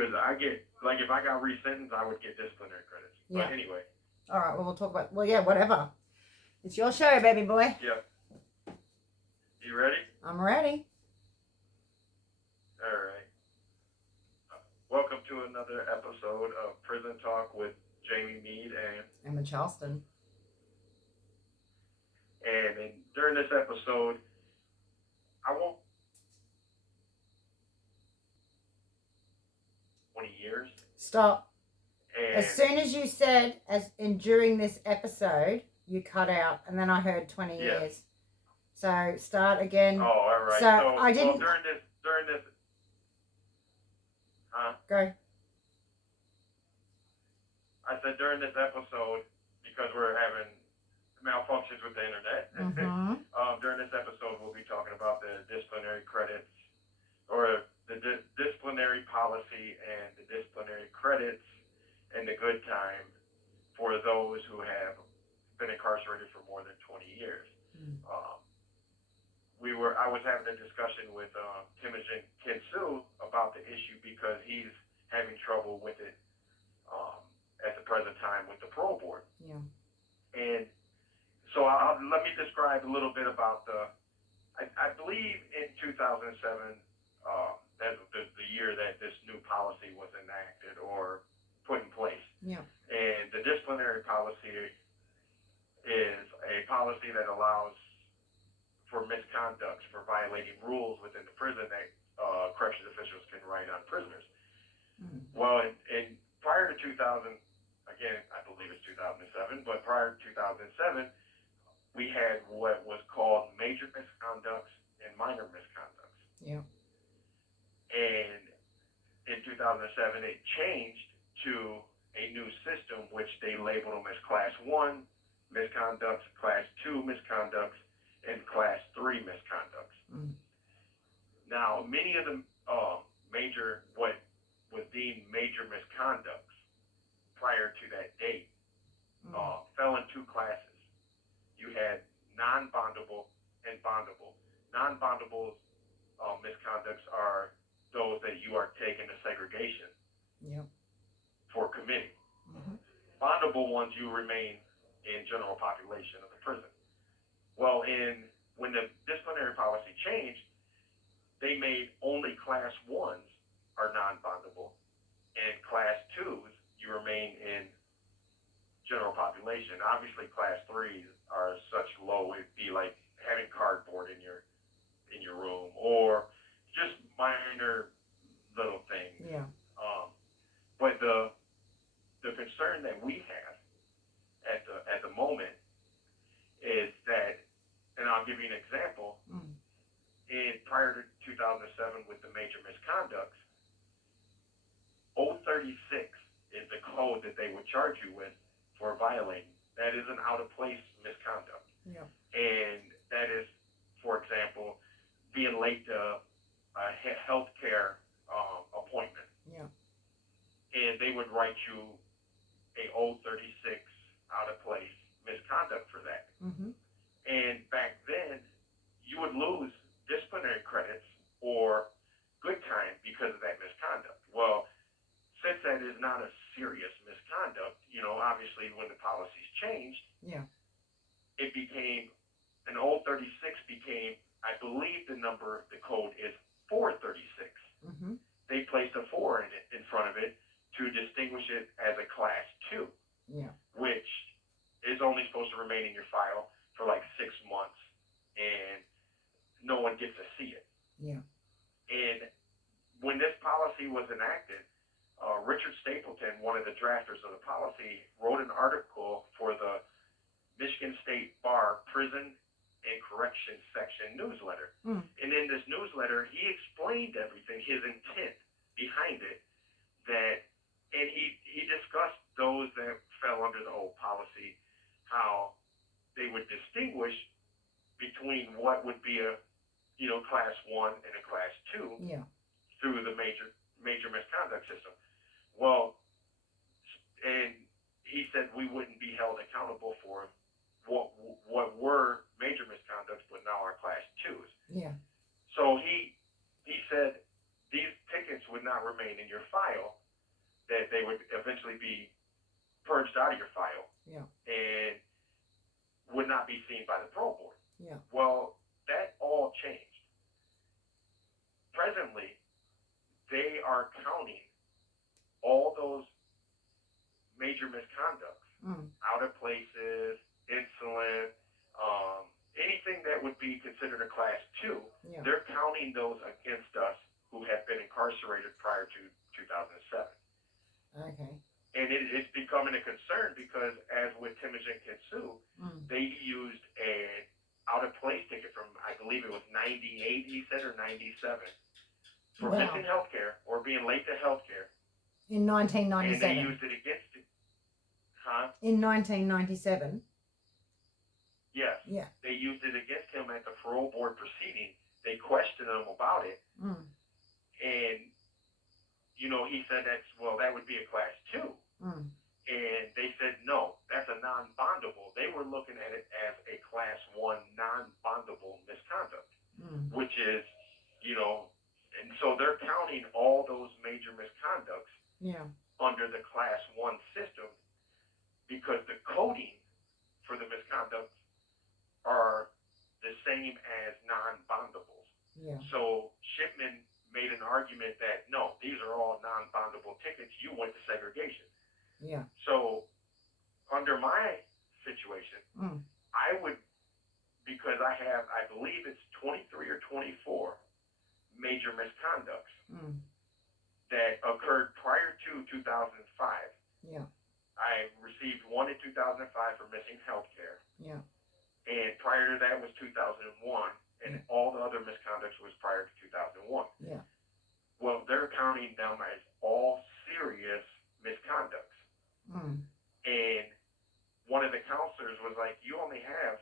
because I get, like, if I got resentenced, I would get disciplinary credits. Yeah. But anyway. All right, well, we'll talk about, well, yeah, whatever. It's your show, baby boy. Yeah. You ready? I'm ready. All right. Welcome to another episode of Prison Talk with Jamie Mead and Emma Charleston. And during this episode, I won't 20 years. Stop. And As soon as you said, during this episode, you cut out, and then I heard 20 years. So start again. Oh, all right. So I didn't. Well, during this. Huh? Go. I said during this episode, because we're having malfunctions with the internet. Mm-hmm. During this episode, we'll be talking about the disciplinary credits, or the disciplinary policy and the disciplinary credits and the good time for those who have been incarcerated for more than 20 years. Mm. I was having a discussion with Timothy Kinsu about the issue because he's having trouble with it at the present time with the parole board. Yeah. And so let me describe a little bit about I believe in 2007, that's the year that this new policy was enacted or put in place. Yeah. And the disciplinary policy is a policy that allows for misconducts, for violating rules within the prison that corrections officials can write on prisoners. Mm. Well, in prior to 2000, again, I believe it's 2007, but prior to 2007, we had what was called major misconducts and minor misconducts. Yeah. And in 2007, it changed to a new system, which they labeled them as Class 1 misconducts, Class 2 misconducts, and Class 3 misconducts. Mm. Now, many of the what was deemed major misconducts prior to that date fell in two classes. You had non-bondable and bondable. Non-bondable misconducts are those that you are taken to segregation for committing. Mm-hmm. Bondable ones, you remain in general population of the prison. Well, when the disciplinary policy changed, they made only Class 1s are non-bondable, and Class 2s, you remain in general population. Obviously, Class 3s are such low, it'd be like having cardboard in your room, or just minor little things. Yeah. But the concern that we have at the moment is that, and I'll give you an example. Mm. Prior to 2007, with the major misconducts, 036 is the code that they would charge you with for violating. That is an out-of-place misconduct. Yeah. And that is, for example, being late to a health care appointment. Yeah. And they would write you a 036 out-of-place misconduct for that. Mm-hmm. And back then, you would lose disciplinary credits or good time because of that misconduct. Well, since that is not a serious misconduct, obviously when the policies changed, it became, an 036 became, I believe the code is 436. Mm-hmm. They placed a 4 in front of it to distinguish it as a Class 2, which is only supposed to remain in your file for like 6 months, and no one gets to see it. Yeah. And when this policy was enacted, Richard Stapleton, one of the drafters of the policy, wrote an article for the Michigan State Bar Prison and Corrections Section newsletter. Mm. And in this newsletter, he explained everything, his intent behind it, and he discussed those that fell under the old policy, how they would distinguish between what would be a Class 1 and a Class 2 through the major misconduct system. Well, and he said we wouldn't be held accountable for what were major misconducts, but now are Class 2s. Yeah. So he said these tickets would not remain in your file that they would eventually be purged out of your file. Yeah. And would not be seen by the parole board. Yeah. Well, that all changed. Presently, they are counting all those major misconducts, out of places, insolent, anything that would be considered a class 2, they're counting those against us who have been incarcerated prior to 2007. Okay. And it's becoming a concern because, as with Timmage and Kinsu, they used an out-of-place ticket from, I believe it was 98, he said, or 97, for missing health care or being late to health care. In 1997. And they used it against it. Huh? In 1997. Yes. Yeah. They used it against him at the parole board proceeding. They questioned him about it. And, he said that would be a class 2. And they said, no, that's a non-bondable. They were looking at it as a class 1 non-bondable misconduct, which is, and so they're counting all those major misconducts under the class 1 system because the coding for the misconducts are the same as non-bondables. Yeah. So Shipman made an argument that, no, these are all non-bondable tickets. You went to segregation. Yeah. So under my situation, I would, because I believe it's 23 or 24 major misconducts that occurred prior to 2005. Yeah. I received one in 2005 for missing health care. Yeah. And prior to that was 2001. And all the other misconducts was prior to 2001. Yeah. Well, they're counting them as all serious misconducts. And one of the counselors was like, you only have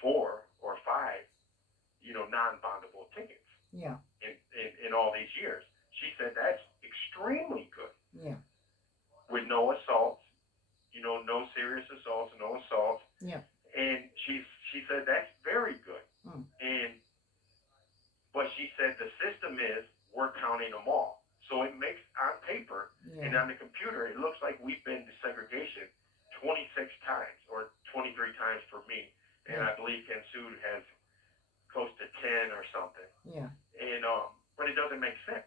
4 or 5, non-bondable tickets. Yeah. In all these years. She said that's extremely good. Yeah. With no assaults, no serious assaults, no assaults. Yeah. And she said that's very good. But she said the system is we're counting them all. So it makes, on paper and on the computer, it looks like we've been to segregation 26 times or 23 times for me. And I believe Kinsu has close to 10 or something. Yeah. And but it doesn't make sense.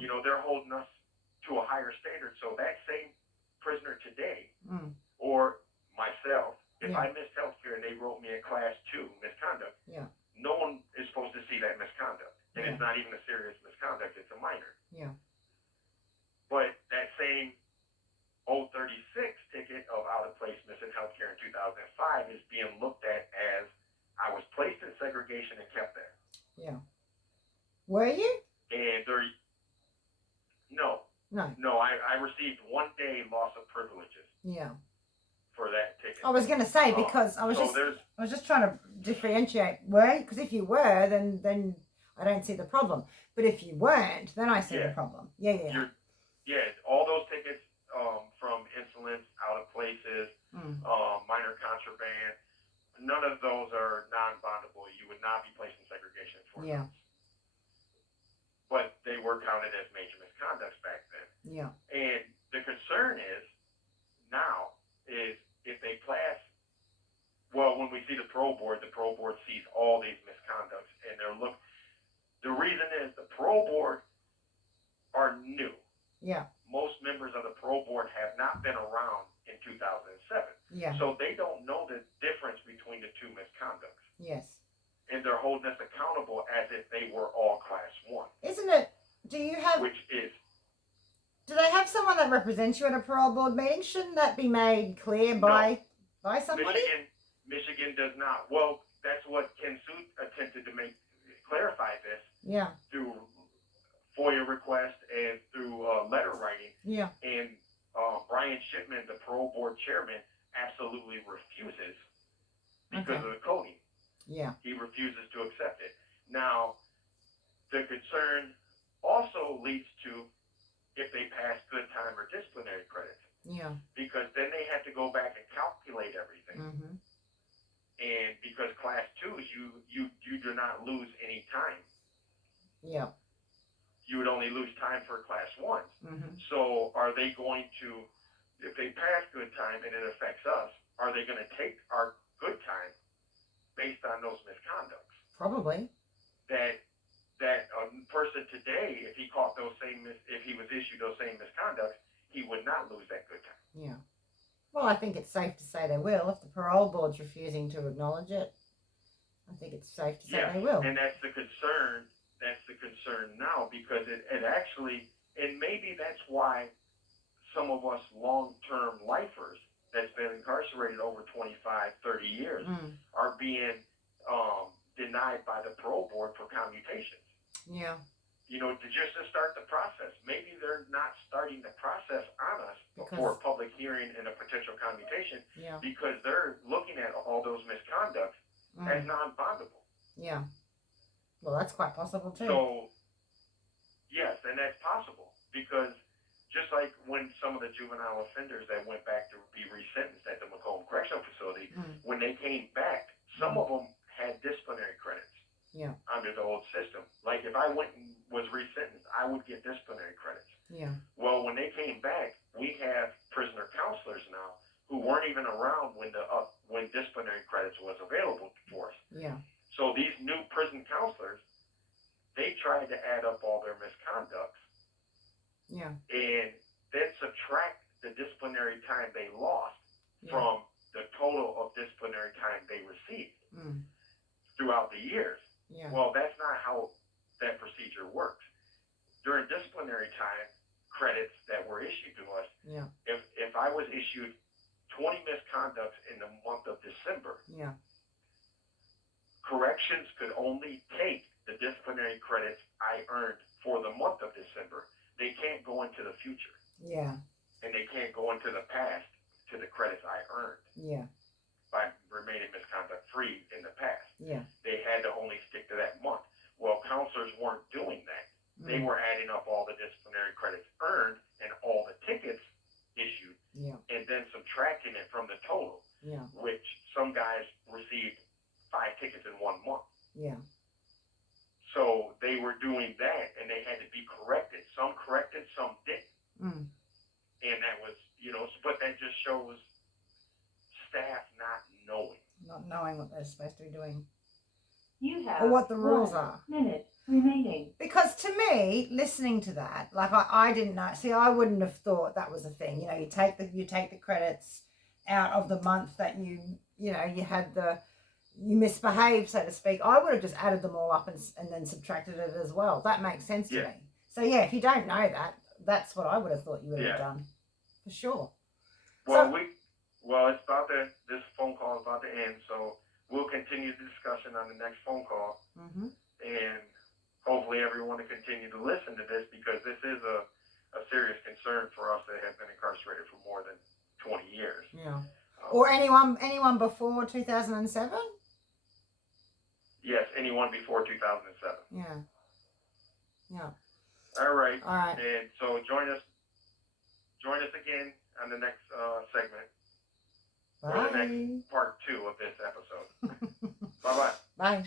They're holding us to a higher standard. So that same prisoner today or myself, if I missed health care and they wrote me a class 2 misconduct, no one is supposed to see that misconduct. And it's not even a serious misconduct, it's a minor. Yeah. But that same 036 ticket of out-of-place missing health care in 2005 is being looked at as I was placed in segregation and kept there. Yeah. Were you? And No, I received 1 day loss of privileges. Yeah. For that ticket. I was going to say, because I was just trying to differentiate. Because if you were, then I don't see the problem. But if you weren't, then I see the problem. Yeah. All those tickets from insolence, out of places, minor contraband, none of those are non-bondable. You would not be placed in segregation for those. But they were counted as major misconducts back then. Yeah. And the concern is now is if they class, when we see the parole board sees all these misconducts and the reason is the parole board are new. Yeah. Most members of the parole board have not been around in 2007. Yeah. So they don't know the difference between the two misconducts. Yes. And they're holding us accountable as if they were all class 1. Isn't it? Do they have someone that represents you at a parole board meeting? Shouldn't that be made clear by somebody? Michigan does not. Well, that's what Kinsu attempted to clarify this. Yeah. Through FOIA request and through letter writing. Yeah. And Brian Shipman, the parole board chairman, absolutely refuses because of the coding. Yeah. He refuses to accept it. Now, the concern also leads to if they pass good time or disciplinary credits. Yeah. Because then they have to go back and calculate everything. And because class 2s, you do not lose any time. Yeah. You would only lose time time for class ones. Mm-hmm. So are they going to, if they pass good time and it affects us, are they going to take our good time based on those misconducts? Probably. That a person today, if he caught those same, if he was issued those same misconducts, he would not lose that good time. Yeah. Well, I think it's safe to say they will. If the parole board's refusing to acknowledge it, I think it's safe to say they will. And that's the concern. That's the concern now, because it actually, and maybe that's why some of us long-term lifers that's been incarcerated over 25, 30 years are being denied by the parole board for commutations. Yeah. You know, just to start the process. Maybe they're not starting the process on us before a public hearing and a potential commutation because they're looking at all those misconducts as non-bondable. Yeah. Well, that's quite possible too. So, yes, and that's possible because just like when some of the juvenile offenders that went back to be resentenced at the Macomb Correctional Facility, when they came back, some of them had disciplinary credits under the old system. Like if I went and was resentenced, I would get disciplinary credits. Yeah. Well, when they came back, we have prisoner counselors now who weren't even around when disciplinary credits was available for us. Yeah. So these new prison counselors, they tried to add up all their misconducts. Yeah. And then subtract the disciplinary time they lost from the total of disciplinary time they received throughout the years. Yeah. Well, that's not how that procedure works. During disciplinary time credits that were issued to us, if I was issued 20 misconducts in the month of December, corrections could only take the disciplinary credits I earned for the month of December. They can't go into the future. Yeah. And they can't go into the past to the credits I earned. Yeah. By remaining misconduct free in the past. Yeah. They had to only stick to that month. Well, counselors weren't doing that. They were adding up all the disciplinary credits earned and all the tickets issued and then subtracting it from the total, which some guys received 5 tickets in 1 month. Yeah. So they were doing that and they had to be corrected. Some corrected, some didn't. And that was, but that just shows staff not knowing what they're supposed to be doing. You have or what the rules 1 are. minute remaining. Because to me, listening to that, like I didn't know. See, I wouldn't have thought that was a thing. You take the credits out of the month that you misbehaved, so to speak. I would have just added them all up and then subtracted it as well. That makes sense to me. So if you don't know that, that's what I would have thought you would have done, for sure. Well, it's about this phone call is about to end, so we'll continue the discussion on the next phone call, and hopefully everyone will continue to listen to this because this is a serious concern for us that have been incarcerated for more than 20 years. Yeah. Or anyone before 2007? Yes, anyone before 2007. Yeah. Yeah. All right. All right. And so join us again on the next segment. Bye. Or the next part 2 of this episode. Bye-bye. Bye.